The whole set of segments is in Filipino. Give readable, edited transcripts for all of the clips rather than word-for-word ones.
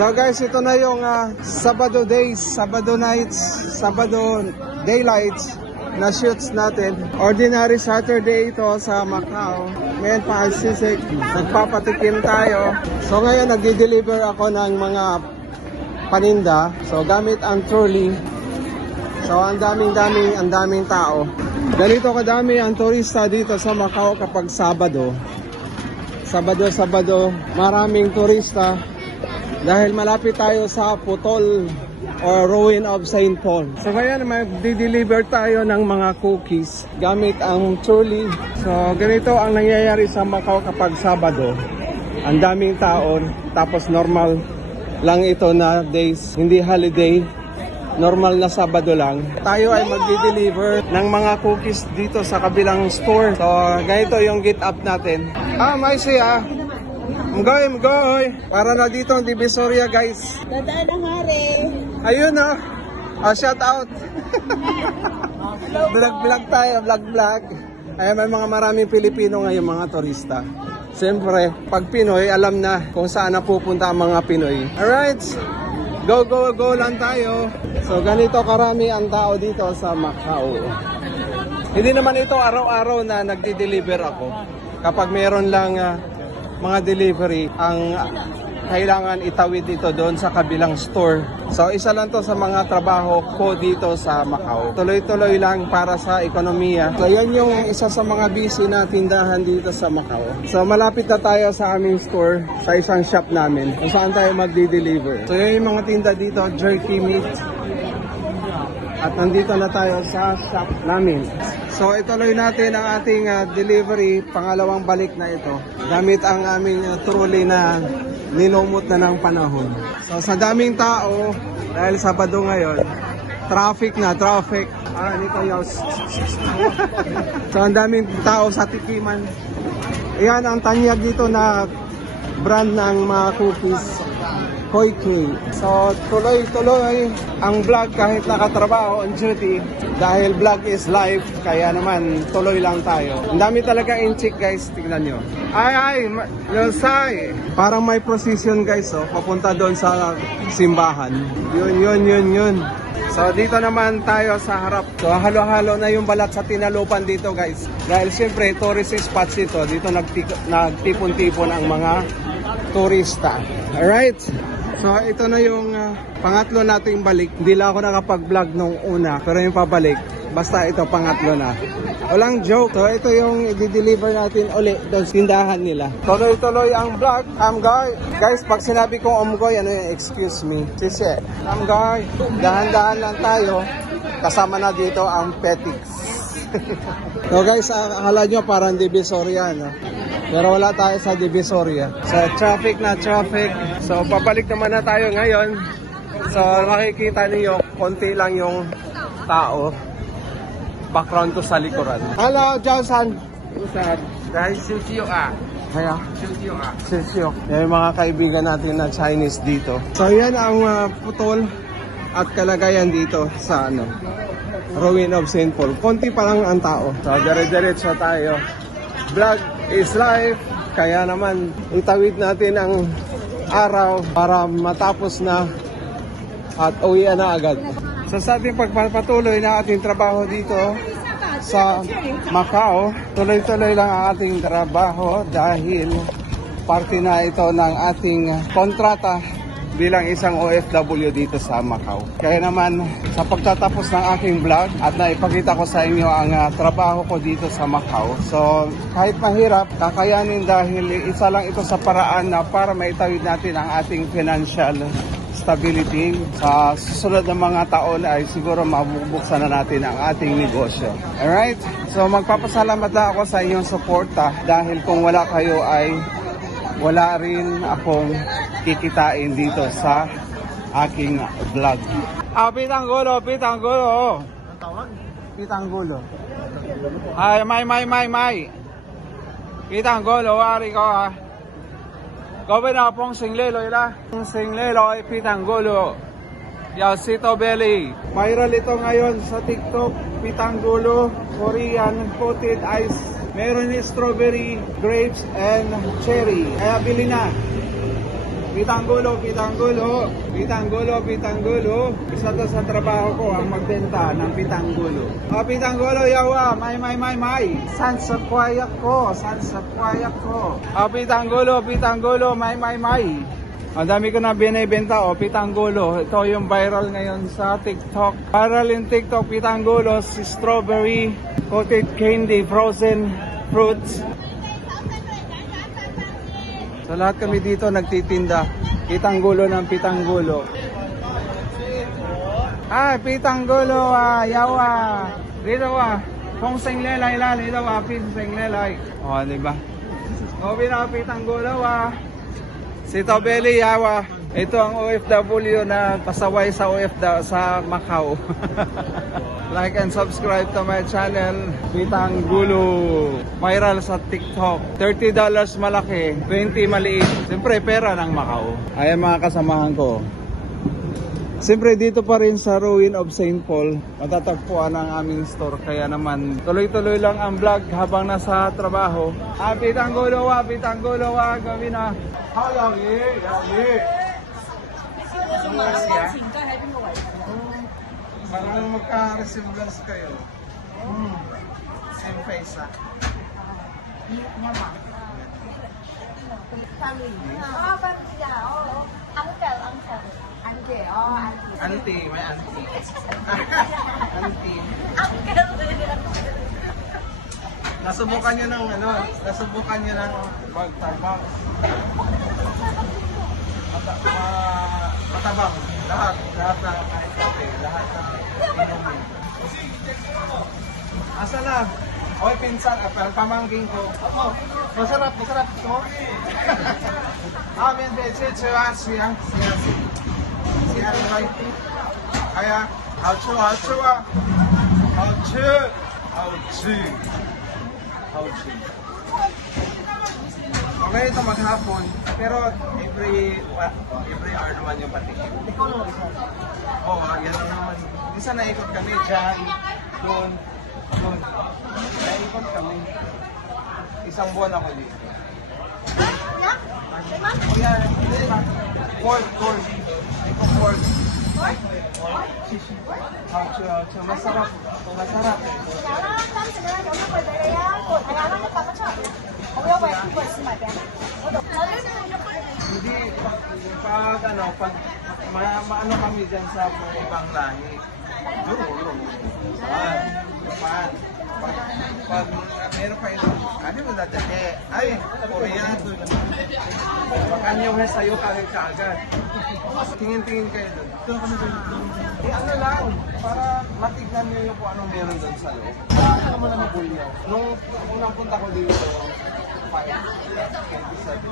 So guys, ito na yung Sabado days, Sabado nights, Sabado daylights na shoots natin. Ordinary Saturday ito sa Macau. Ngayon pagsisik, nagpapatikim tayo. So ngayon nagdi-deliver ako ng mga paninda. So gamit ang trolley. So ang daming tao. Ganito kadami ang turista dito sa Macau kapag Sabado. Sabado, maraming turista. Dahil malapit tayo sa Putol or Ruin of St. Paul. So ngayon mag-deliver tayo ng mga cookies gamit ang trolley. So ganito ang nangyayari sa Macau kapag Sabado. Ang daming tao, tapos normal lang ito na days, hindi holiday. Normal na Sabado lang. Tayo ay magdi-deliver ng mga cookies dito sa kabilang store. So ganito yung get up natin. May siya. Mgoy. Para na dito ang Divisoria, guys. Dadaan ang hari. Ayun shout out. Vlog tayo, vlog. Ay may maraming Pilipino ngayon, mga turista. Siyempre, pag Pinoy, alam na kung saan napupunta ang mga Pinoy. Alright, go lang tayo. So ganito karami ang tao dito sa Macau. Hindi naman ito araw-araw na nagdi-deliver ako. Kapag meron lang mga delivery, ang kailangan itawid ito doon sa kabilang store. So isa lang to sa mga trabaho ko dito sa Macau. Tuloy-tuloy lang para sa ekonomiya. So yan yung isa sa mga busy na tindahan dito sa Macau. So malapit na tayo sa aming store, sa isang shop namin kung saan tayo magdi-deliver. So yan yung mga tinda dito, jerky meat. At nandito na tayo sa shop namin. So ituloy natin ang ating delivery, pangalawang balik na ito. Gamit ang aming trolley na nilumot na ng panahon. So sa daming tao, dahil Sabado ngayon, traffic. Nito yung so ang daming tao sa tikiman. Ayan ang tanyag dito na brand ng mga cookies. Koi. So tuloy ang vlog kahit nakatrabaho on duty. Dahil vlog is life, kaya naman tuloy lang tayo. Ang dami talaga in-check, guys, tignan nyo. Ay, Losay. Parang may procession, guys, papunta doon sa simbahan. Yun. So dito naman tayo sa harap. So halo-halo na yung balat sa Tinalupan dito, guys. Dahil siyempre tourist spots ito. Dito nagtipon-tipon ang mga turista. Alright. So ito na yung pangatlo nating balik. Hindi lang ako nakapag-vlog nung una, pero yung pabalik, basta ito pangatlo na. Walang joke. So ito yung i-deliver natin ulit doon sa tindahan nila. Tuloy-tuloy ang vlog. Amgoy. Guys, pag sinabi ko amgoy, ano yung excuse me? Sisi. Amgoy. Dahan-dahan lang tayo. Kasama na dito ang Petix. So guys, akala nyo parang Divisoria, no? Pero wala tayo sa Divisoria. So traffic. So pabalik naman na tayo ngayon. So makikita niyo konti lang yung tao. Background ko sa likuran. Hello, Johnson. Guys, Shushiyo Kaya? Shushiyo. Yung mga kaibigan natin na Chinese dito. So yan ang putol at kalagayan dito sa Ruin of St. Paul. Konti pa lang ang tao. So dire-diretso tayo. Vlog is life, kaya naman itawid natin ang araw para matapos na at uwian na agad. So sa ating pagpapatuloy na ating trabaho dito sa Macau, tuloy-tuloy lang ang ating trabaho dahil parte na ito ng ating kontrata bilang isang OFW dito sa Macau. Kaya naman sa pagtatapos ng aking vlog at naipakita ko sa inyo ang trabaho ko dito sa Macau. So kahit mahirap, kakayanin dahil isa lang ito sa paraan na para maitawid natin ang ating financial stability. Sa susunod na mga taon ay siguro mabubuksan na natin ang ating negosyo. Alright? So magpapasalamat na ako sa inyong suporta dahil kung wala kayo ay wala rin akong kikitain dito sa aking vlog. Pitanggulo. Pitanggulo. Ay, may. Pitanggulo, wari ko ha. Gawin na pong singlelo ila. Singlelo ay Pitanggulo. Yasito Belly. Viral ito ngayon sa TikTok. Pitanggulo, Korean coated ice. Meron ni strawberry, grapes, and cherry. Kaya bili na. Pitanggulo, pitanggulo. Pitanggulo, pitanggulo. Isa to sa trabaho ko ang magbenta ng pitanggulo. Pitanggulo, yawa. May. San sa kwayak ko. San sa kwayak ko. Pitanggulo, pitanggulo. May. Ang dami ko na binibenta, pitanggulo. Ito yung viral ngayon sa TikTok. Viral in TikTok, pitanggulo, si strawberry, coated candy, frozen fruits. So lahat kami dito nagtitinda. Pitanggulo ng pitanggulo. Pitanggulo, yawa. Dito kung sing lelay la, dito sing lelay. Diba? Pitanggulo, si Tobeli, yawa. Ito ang OFW na pasaway sa sa Macau. Like and subscribe to my channel, Pitanggulo. Viral sa TikTok. $30 malaki, 20 maliit. Siyempre, pera ng Macau. Ayan mga kasamahan ko. Siyempre, dito pa rin sa Ruin of St. Paul, matatagpuan ang aming store. Kaya naman, tuloy-tuloy lang ang vlog habang nasa trabaho. Pitanggulo, gawin na. Parang magka-resemblance kayo. Same face, Family. Parang siya. Uncle. Auntie. Auntie, may auntie. Auntie. Nasubukan niyo ng magtabang. Matabang. Lahat na kahit kape, lahat na inumin. Asa na? Oy, pinsan, pamangking ko. Masarap. Amin, siya. Siya, kaya,好吃。Okay, ito maghapon, pero every hour naman yung patikim. Yan naman. Minsan naikot kami dyan, doon. Naikot kami. Isang buwan ako dito. Pork. Masarap. Hindi, pag maano kami dyan sa ibang lahi. Pag meron pa ito, ano mo dadake? Ay, Korean. Makanyaw na sa'yo kagad. Tingin kayo doon. Ano lang, para matignan nyo yung kung anong meron doon sa loob. Ano mo na mabulyaw? Nung unang punta ko dito, 5, 27.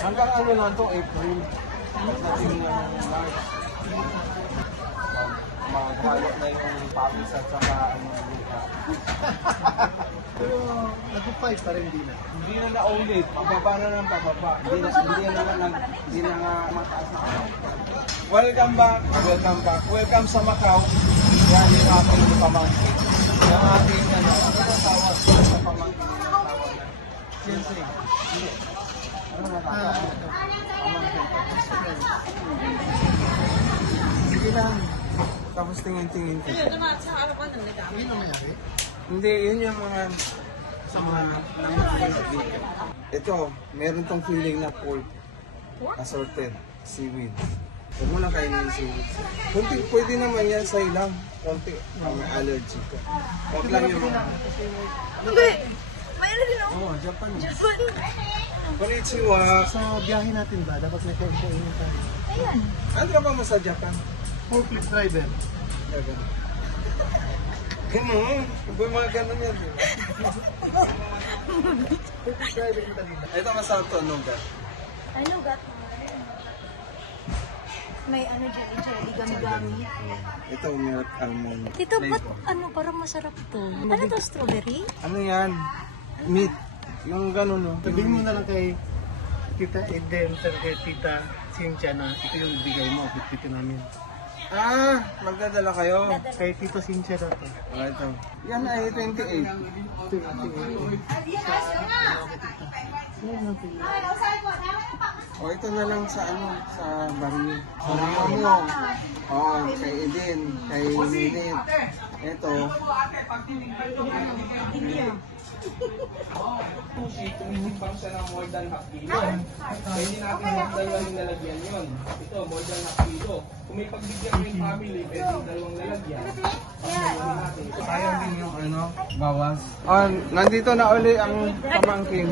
Hanggang ano lang to, April. Nating March. Magwalot na yung pawis at saka lupa. Pero nag-fight pa rin din. Hindi na naulit. Pababa na ng pababa. Hindi na nga mataas na. Welcome back. Welcome sa Macau. Yan yung aking pamangkin. Yung ating tawag sa pamangkin. Siyempre. Ano na sige lang. Tapos tingin-tingin ko. Hindi, yun yung mga ito, meron tong feeling na pork. Assorted seaweed. Huwag mo lang kainin yung seaweed. Kunti, pwede naman yan sa ilang. Kunti, may allergy ka. Huwag lang yung Hindi! May ano din ako? Japan. Japan! Konnichiwa. Sa biyahe natin ba, dapat may kainin tayo. Ayan. Saan ka ba mo sa Japan? Forklift driver. Ganun. May mga ganun yan. Forklift driver mo tayo. Ito masarap to, nougat. Ay, nougat. May ano, jelly, gami-gami. Ito, milk almond. Dito, ba't ano, parang masarap to? Ano to, strawberry? Ano yan? Meat. Yung ganun, no? Sabihin mo na lang kay Tita Eden, kay Tita Cynthia na ito yung ibigay mo, bitbitin namin. Magdadala kayo. Kay Tito Cynthia na to. Wala ito. Yan ay 28. 28. O ito na lang sa ano, sa baril. Ano? Oh, kay Eden, kay Lilith. Ito. Itimbang siya ng more than half kilo. Pwede natin dalawang lalagyan yun. Ito, more than half kilo. Kung may pagbigyan mo yung family, pwede dalawang lalagyan. Sayang din yung ano, bawas. Nandito na uli ang pamangking.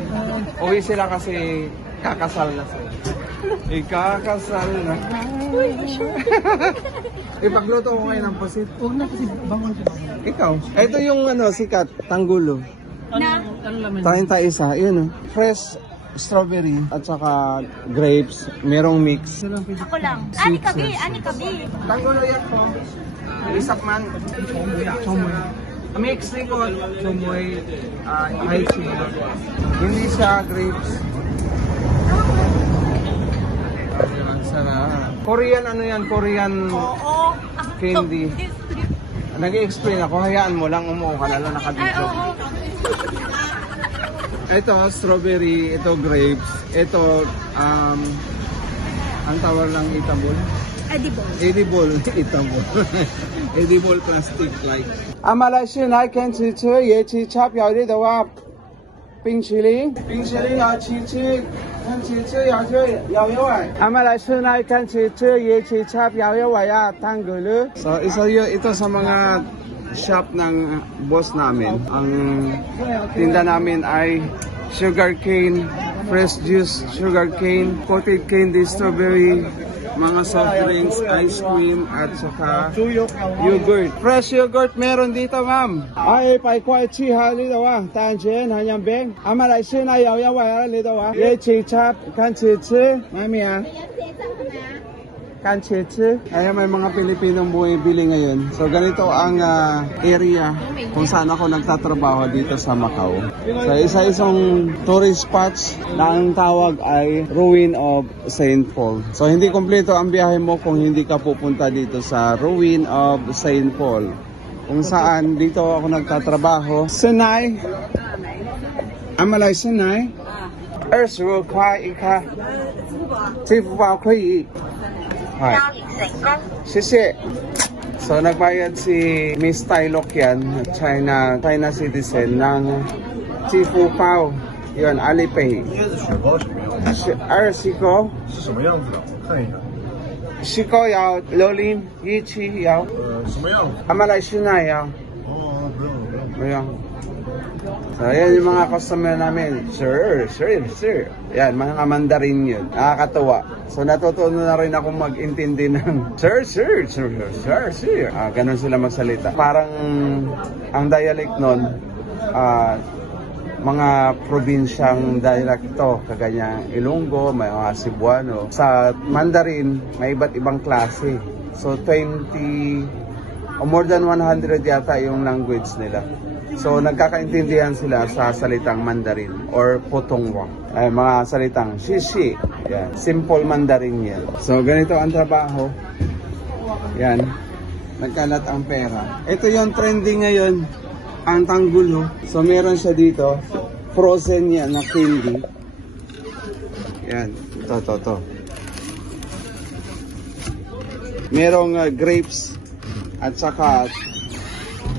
Uwi sila kasi kakasal na sila. Ikakasal na. Ipagluto ko ngayon ng pusit. Huwag na kasi bangon siya. Ikaw. Ito yung ano, sikat, tanggulo. Ano laman? 31, yun oh. Fresh strawberry at saka grapes. Merong mix. Ako lang. Ani kabi, ani kabi. Tanggulo yan po. Isak man. Chomoy. Mix ni ko. Chomoy. Lychee. Hindi siya grapes. Korean ano yan? Korean candy. Nag-i-explain ako, hayaan mo lang, umuo ka na lang nakadito. Ito, strawberry, ito grapes, ito, ang tawag lang itabol. Edible. Edible, itabol. Edible plastic like. Amalai Shinai can chi chi, ye chi chap yao de wa.冰淇淋要吃吃，看吃吃要吃要有爱。Ama来吃那看吃吃也吃chap要有爱ya tanggulo. So ito sa mga shop ng boss namin. Ang tinda namin ay sugarcane, fresh juice, sugarcane, coated candy, strawberry, mga soft drinks, ice cream, at saka yogurt. Fresh yogurt meron dito, ma'am. Ay, pai kwai chi ha dito wa. Tan chen hanyang beng. Ama lai shi na yao yao wa dito wa. Ye chi chap kan chi chi. Mami ah. Kan chi chi. Ay, may mga Pilipinong bumibili ngayon. So ganito ang area kung saan ako nagtatrabaho dito sa Macau. So isa-isang tourist spots na ang tawag ay Ruin of St. Paul. So hindi kompleto ang biyahe mo kung hindi ka pupunta dito sa Ruin of St. Paul. Kung saan dito ako nagtatrabaho. Senai. Amalay Senai. Ersu kwa ika. Tifu bao kui. Hi. Sisi. So nagbayad si Miss Tylok yan, China citizen ng Chifu Pao. Yun, Alipay. 20是什么样子的？看一下。西高窑、榴莲、一七窑。什么样子？阿马来西亚窑。哦，不用了，不用了。不用。So, yan yung mga customer namin. Sir. Yan, mga Mandarin yun. Nakakatawa. So, natutunan na rin ako mag-intindi ng sir. Ganun sila magsalita. Parang ang dialect nun, mga probinsyang dialekto, kaganya Ilonggo, may mga Cebuano. Sa Mandarin, may iba't ibang klase. So, 20 or more than 100 yata yung language nila. So, nagkakaintindihan sila sa salitang Mandarin or Putonghua. Ay, mga salitang Shishi. Yan. Simple Mandarin yan. So, ganito ang trabaho. Yan. Nagkalat ang pera. Ito yung trending ngayon. Ang tanggulo. So, meron siya dito. Frozen yan na candy. Yan. Ito. Merong grapes at saka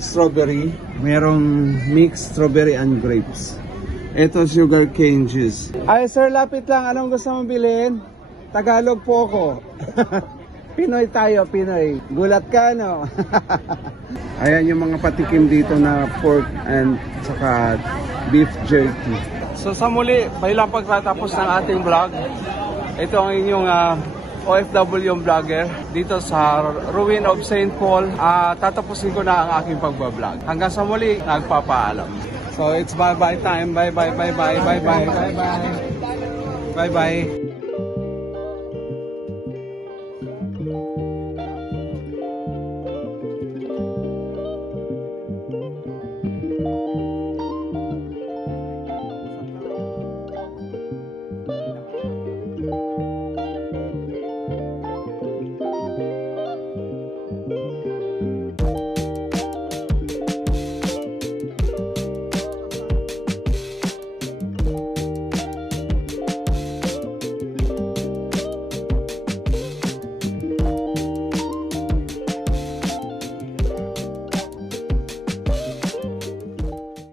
strawberry. Merong mixed strawberry and grapes. Ito sugar cane juice. Ay sir, lapit lang. Anong gusto mong bilhin? Tagalog po ako. Pinoy tayo, Pinoy. Gulat ka, no? Ayan yung mga patikim dito na pork and saka beef jerky. So sa muli, bilang pagtatapos ng ating vlog, ito ang inyong OFW vlogger dito sa Ruin of St. Paul. Tatapusin ko na ang aking pagbablog. Hanggang sa muli, nagpapaalam. So it's bye-bye time. Bye-bye.